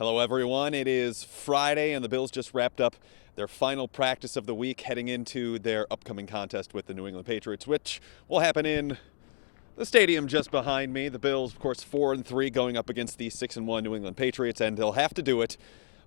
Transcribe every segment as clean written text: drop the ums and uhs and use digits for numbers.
Hello, everyone. It is Friday, and the Bills just wrapped up their final practice of the week heading into their upcoming contest with the New England Patriots, which will happen in the stadium just behind me. The Bills, of course, 4-3 going up against the 6-1 New England Patriots, and they'll have to do it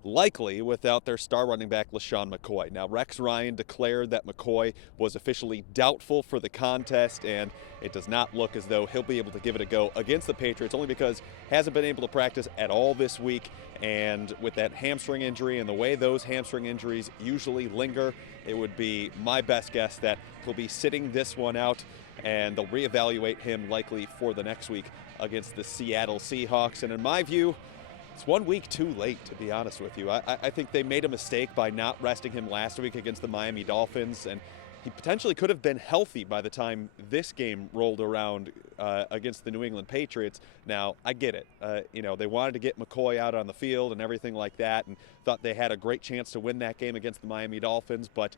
likely without their star running back, LeSean McCoy. Now, Rex Ryan declared that McCoy was officially doubtful for the contest, and it does not look as though he'll be able to give it a go against the Patriots, only because he hasn't been able to practice at all this week. And with that hamstring injury and the way those hamstring injuries usually linger, it would be my best guess that he'll be sitting this one out, and they'll reevaluate him likely for the next week against the Seattle Seahawks. And in my view, it's 1 week too late, to be honest with you. I think they made a mistake by not resting him last week against the Miami Dolphins, and he potentially could have been healthy by the time this game rolled around against the New England Patriots. Now, I get it. They wanted to get McCoy out on the field and everything like that, and thought they had a great chance to win that game against the Miami Dolphins, but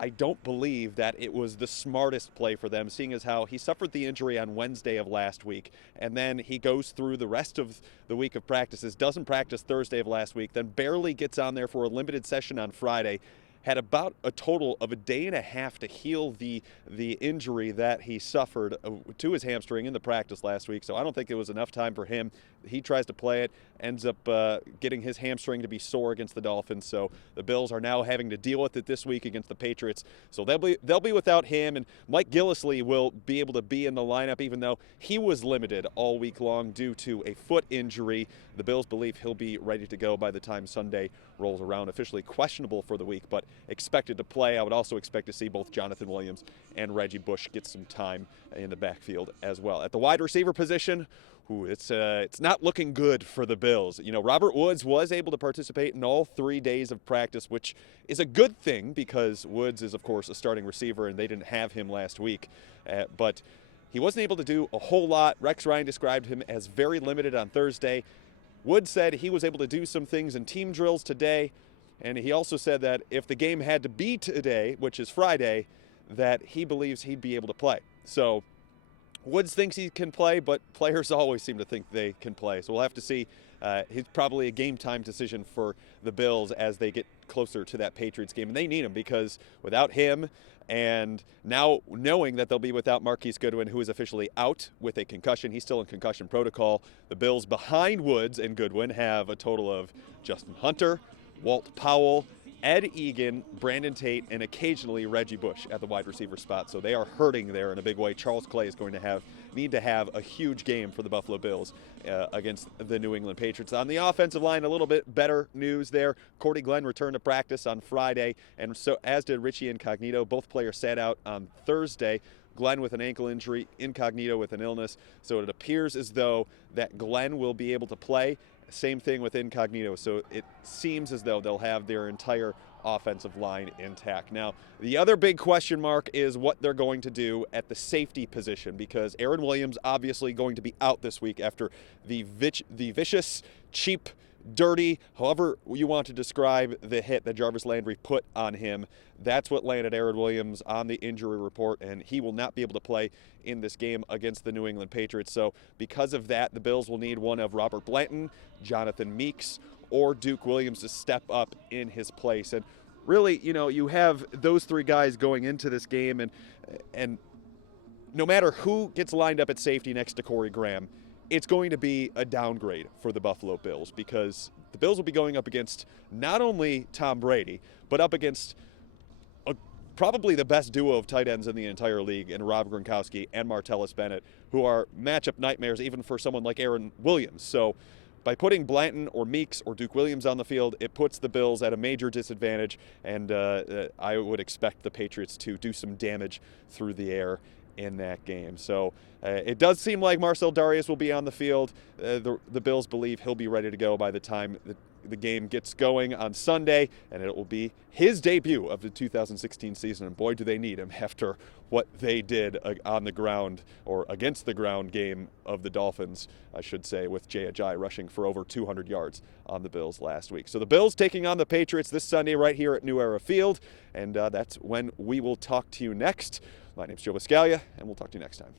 I don't believe that it was the smartest play for them, seeing as how he suffered the injury on Wednesday of last week, and then he goes through the rest of the week of practices, doesn't practice Thursday of last week, then barely gets on there for a limited session on Friday, had about a total of a day and a half to heal the injury that he suffered to his hamstring in the practice last week. So I don't think it was enough time for him. He tries to play it, ends up getting his hamstring to be sore against the Dolphins. So the Bills are now having to deal with it this week against the Patriots. So they'll be without him, and Mike Gillislee will be able to be in the lineup, even though he was limited all week long due to a foot injury. The Bills believe he'll be ready to go by the time Sunday rolls around. Officially questionable for the week, but expected to play. I would also expect to see both Jonathan Williams and Reggie Bush get some time in the backfield as well. At the wide receiver position, it's not looking good for the Bills. Robert Woods was able to participate in all 3 days of practice, which is a good thing because Woods is, of course, a starting receiver, and they didn't have him last week. But he wasn't able to do a whole lot. Rex Ryan described him as very limited on Thursday. Woods said he was able to do some things in team drills today, and he also said that if the game had to be today, which is Friday, that he believes he'd be able to play. So Woods thinks he can play, but players always seem to think they can play. So we'll have to see. He's probably a game-time decision for the Bills as they get closer to that Patriots game. And they need him because without him, and now knowing that they'll be without Marquise Goodwin, who is officially out with a concussion, he's still in concussion protocol. The Bills behind Woods and Goodwin have a total of Justin Hunter, Walt Powell, Ed Egan, Brandon Tate, and occasionally Reggie Bush at the wide receiver spot. So they are hurting there in a big way. Charles Clay is going to need to have a huge game for the Buffalo Bills against the New England Patriots. On the offensive line, a little bit better news there. Cordy Glenn returned to practice on Friday, and so as did Richie Incognito. Both players sat out on Thursday. Glenn with an ankle injury, Incognito with an illness. So it appears as though that Glenn will be able to play. Same thing with Incognito. So it seems as though they'll have their entire offensive line intact. Now, the other big question mark is what they're going to do at the safety position, because Aaron Williams obviously going to be out this week after the vicious, cheap, dirty, however you want to describe the hit that Jarvis Landry put on him. That's what landed Aaron Williams on the injury report, and he will not be able to play in this game against the New England Patriots. So because of that, the Bills will need one of Robert Blanton, Jonathan Meeks, or Duke Williams to step up in his place. And really, you have those three guys going into this game, and no matter who gets lined up at safety next to Corey Graham, it's going to be a downgrade for the Buffalo Bills, because the Bills will be going up against not only Tom Brady, but up against probably the best duo of tight ends in the entire league in Rob Gronkowski and Martellus Bennett, who are matchup nightmares even for someone like Aaron Williams. So by putting Blanton or Meeks or Duke Williams on the field, it puts the Bills at a major disadvantage, and I would expect the Patriots to do some damage through the air in that game. So it does seem like Marcel Darius will be on the field. The Bills believe he'll be ready to go by the time the game gets going on Sunday, and it will be his debut of the 2016 season. And boy, do they need him after what they did on the ground, or against the ground game of the Dolphins, I should say, with Jay Ajayi rushing for over 200 yards on the Bills last week. So the Bills taking on the Patriots this Sunday right here at New Era Field, and that's when we will talk to you next. My name's Joe Buscaglia, and we'll talk to you next time.